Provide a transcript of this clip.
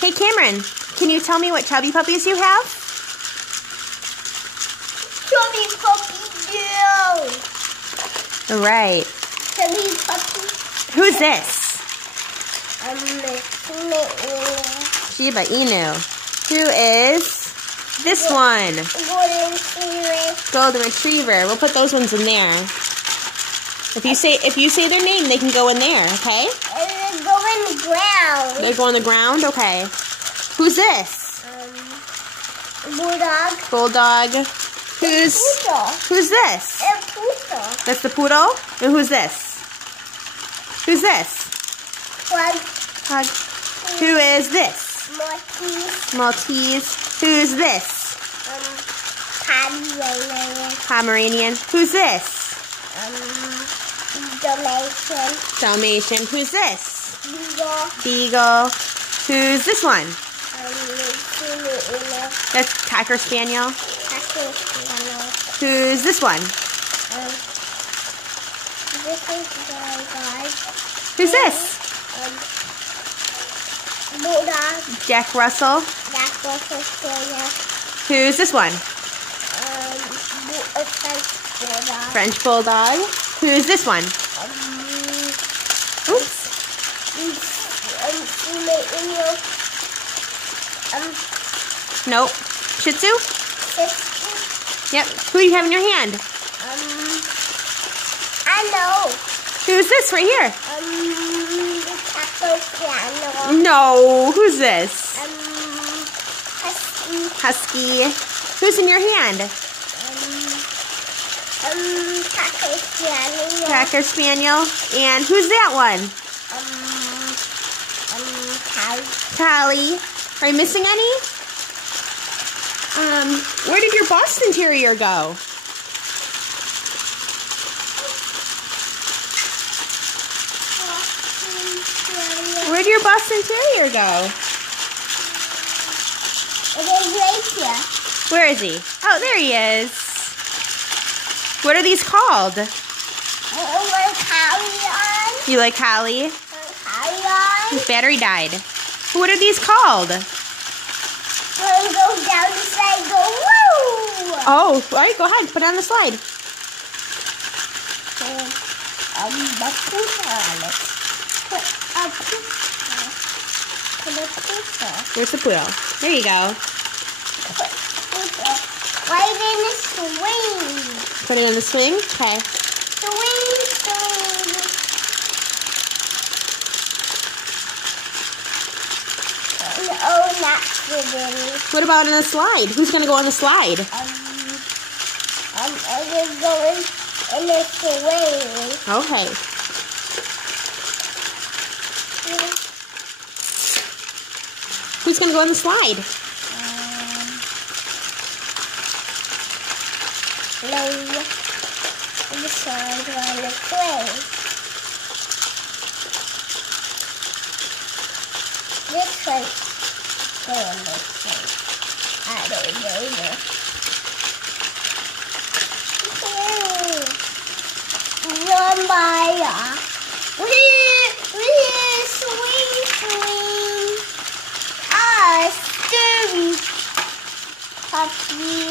Hey, Cameron, can you tell me what chubby puppies you have? Chubby puppy girl. All right. Chubby puppy. Who's this? Shiba Shiba Inu. Who is this one? Golden Retriever. Golden Retriever. We'll put those ones in there. If you say their name, they can go in there, okay? And they go in the ground. They go on the ground? Okay. Who's this? Bulldog. Bulldog. Who's this? A poodle. That's the poodle? And who's this? Who's this? Pug. Who is this? Maltese. Maltese. Who's this? Pomeranian. Pomeranian. Who's this? Dalmatian. Dalmatian. Who's this? Beagle. Beagle. Who's this one? That's Cocker Spaniel. Who's this one? This is my guy. Who's this? Bulldog. Jack Russell. Jack Russell Terrier. Who's this one? A French Bulldog. French Bulldog. Who's this one? Oops. Nope. Shih Tzu? Yep. Who do you have in your hand? I know. Who's this right here? Taco Piano. No. Who's this? Husky. Husky. Who's in your hand? Taco Piano. Cocker Spaniel. And who's that one? Callie. Callie. Are you missing any? Where did your Boston Terrier go? Where did your Boston Terrier go? It is right here. Where is he? Oh, there he is. What are these called? With Callie on. You like Callie? Callie on. His battery died. What are these called? When it goes down the slide, go woo! Oh, all right, go ahead. Put it on the slide. The pooper on it. Put a pooper. Where's the poodle? There you go. Right in the swing. Put it on the swing. Okay. Swing. Oh, not kidding. What about on the slide? Who's going to go on the slide? I'm going to go in the swing. Okay. Who's going to go on the slide? No, the slide on the swing. This one go on the swing. I don't know. Maya. We're swing. Stewie. Puppy.